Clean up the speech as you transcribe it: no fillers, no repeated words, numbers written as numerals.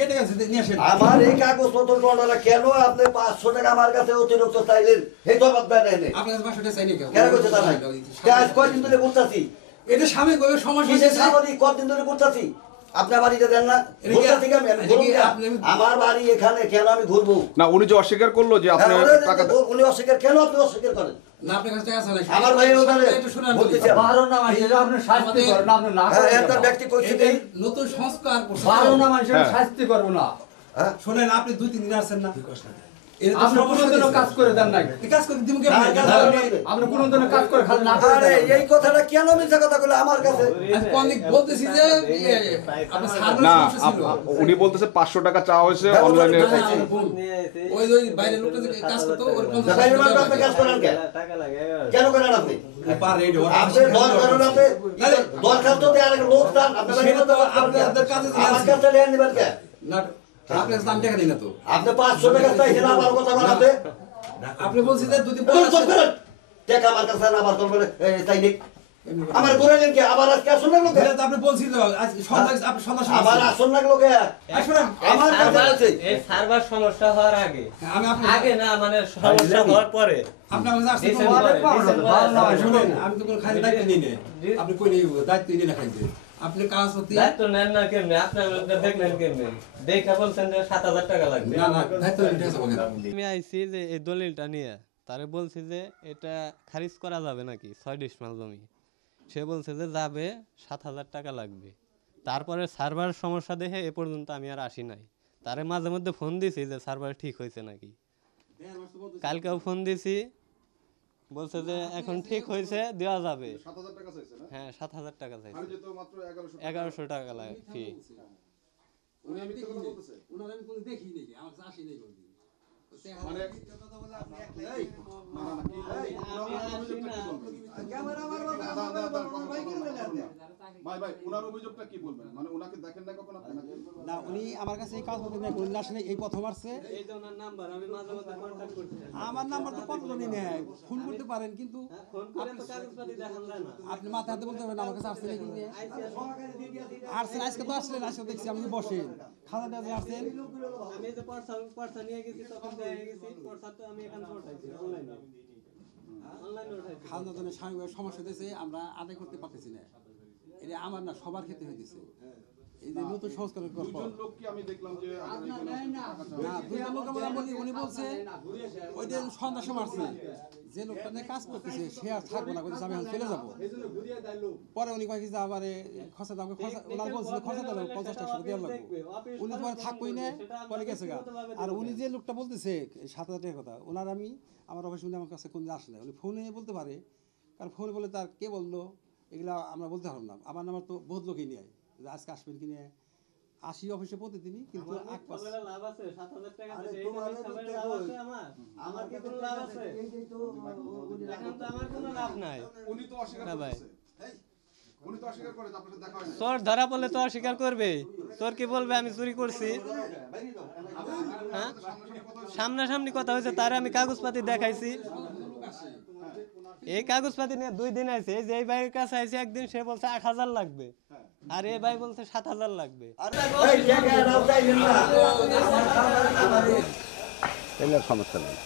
কেটে গেছে নিয়ে আসেন আমার এই কাগজপত্র কোনটা কেন আপনি 500 টাকা আমার কাছে অতিরিক্ত চাইলেন এই জবাব দেন না আপনার 500 টাকা চাইনি কেন কইতে তা নাই কাজ কয়দিন ধরে করতেছি এটা সাময়িকভাবে সমস্যা কিসের সাময়িক কতদিন ধরে করতেছি আপনার বাড়িতে দেন না আমার বাড়ি এখানে কেন আমি ঘুরবো না উনি যে অস্বীকার করলো যে আপনি টাকা উনি অস্বীকার কেন আপনি অস্বীকার করেন না আপনার কাছে টাকা আছে না আমার ভাই ওখানে বলতেছে 12 না মাসে আপনি শাস্তি করবেন না আপনি না একটা ব্যক্তি কইছে এই নতুন সংস্কার করছে 12 না মাসে শাস্তি করব না শুনেন আপনি 2-3 দিন আসেন না আপনি কোন কাজ করে দেন নাই কাজ করে দিমু কেমন আপনি কোন ধরনের কাজ করে খালি না আরে এই কথাটা কেন মিথ্যা কথা কইলে আমার কাছে আমি বলতেছি যে আপনি সার্ভার না সমস্যা ছিল উনি বলতেছে 500 টাকা চাওয়া হয়েছে অনলাইনে ওই বাইরে লোকটা যে কাজ করতো ওর 50 বাইরে লোকটা আপনি কাজ করেন কেন করেন আপনি পার রেড আপনি দল করেন আপনি দরকার তো দেয়ার লোক দান আপনি আপনাদের কাছে আমার কাছে দেন দিবেন কে না আপনি দাম টাকা দিন না তো আপনি 500 টাকা চাইছেন আমার কথা বলাতে আপনি বলছেন যে দুদিন পর টাকা আমার কাছে আবার তোর বলে চাই নি আমার ঘুরাইলেন কি আবার আজকে আসুন না লোকে এটা আপনি বলছিস তো আজ সন্ধ্যা আপনি সন্ধ্যা আবার আসুন না লোকে শুনেন আমার কাছে আছে এই সার্ভার সমস্যা হওয়ার আগে আমি আপনি আগে না মানে সমস্যা হওয়ার পরে আপনি আমাকে আসতে শুনেন আমি তো কোনো খালি দায়িত্ব নিই না আপনি কই নেই দায়িত্ব নিই না খাইতে আপনি কাজ করতে দায়িত্ব নেন না কেমনে আপনার লোকটা দেখলেন কেমনে দেখা বলছেন যে 7000 টাকা লাগবে না না দায়িত্ব নিতে হবে আমি আইছি যে এই দলিলটা নিয়ে তারে বলছি যে এটা খারিজ করা যাবে নাকি 6 ডিসমাল জমি সে বলছে যে যাবে 7000 টাকা লাগবে তারপরে সার্ভার সমস্যা দেখে এ পর্যন্ত আমি আর আসি নাই তারে মাঝে মধ্যে ফোন দিছি যে সার্ভার ঠিক হয়েছে নাকি কালকেও ফোন দিছি বলছে যে এখন ঠিক হয়েছে দেওয়া যাবে 7000 টাকা চাইছে না হ্যাঁ 7000 টাকা চাইছে আমি যেত মাত্র 1100 টাকা লাগে ফি উনি আমি তো কথা বলতেছে উনার আমি কোনো দেখি নাকি আমার কাছে আসি নাই কোনদিন মানে ভাই ওনার অভিযোগটা কি বলবেন মানে ওনাকে দেখেন না কখন আপনি না উনি আমার কাছে এই কাজ করতে না কোন আসলে এই প্রথম আসছে এই যে ওনার নাম্বার আমি মাঝে মধ্যে কন্টাক্ট করছি আমার নাম্বার তো কতজনই নেয় ফোন করতে পারেন কিন্তু ফোন করে তো কাগজপত্র দেখান যায় না আপনি মাথা হাতে বলতে পারেন আমার কাছে আসছে নাকি আসছেন আজকে তো আসলেন আজকে দেখছি আপনি বসেন খাওয়া দাওয়া আসছেন আমি যে পর্সা নিয়ে গেছি তখন দেখে গেছি পর্সা তো আমি এখানে উঠাইছি অনলাইনে উঠাইছি খাওয়া দাওয়ার জন্য স্বাভাবিক সমস্যা হয়েছে আমরা আদায় করতে পারতেছি না এটা আমার না সবার ক্ষেত্রে হইতেছে এই যে নতুন সংস্কারের পর দুজন লোক কি আমি দেখলাম যে না দুজন লোক আমরা বলি উনি বলছে ওই দিন সন্ধ্যা সময় আসছে যে লোকটা নিয়ে কাজ করতেছে সে আর থাকবো না বলতেছে আমি এখন চলে যাবো পরে উনি কয়েক আবার খরচা দাম ওনার বলছে খরচা দিলাম 50 টাকা দেওয়া লাগবে উনি তোমার থাকবোই না পরে গেছে গা আর উনি যে লোকটা বলতেছে 7000 টাকার কথা ওনার আমি আমার অফিস উনি আমার কাছে কোনদিন আসে না উনি ফোনে বলতে পারে কারণ ফোনে বলে তার কে বললো এগুলা আমরা বলতে পারলাম না আমার নাম্বার তো বহুত লোকই নিয়ে যে আজকে আসবেন কি নিয়ে আসি অফিসে প্রতিদিনই কিন্তু লাভ আছে 7000 টাকা দিতে লাভ আছে আমার কি কোনো লাভ আছে এখন তো আমার কোনো লাভ নাই উনি তো অস্বীকার করতেছে উনি তো অস্বীকার করে আপনাদের দেখা হয় না চোর ধরা পড়লে তো অস্বীকার করবে চোর কি বলবে আমি চুরি করছি হ্যাঁ সামনাসামনি কথা হয়েছে তারে আমি কাগজপাতি দেখাইছি এই কাগজপাতি নিয়ে 2 দিন আছে এই যে এই ভাইয়ের কাছে আইছে একদিন সে বলছে 8000 লাগবে আর এই ভাই বলছে 7000 লাগবে সমস্যা নেই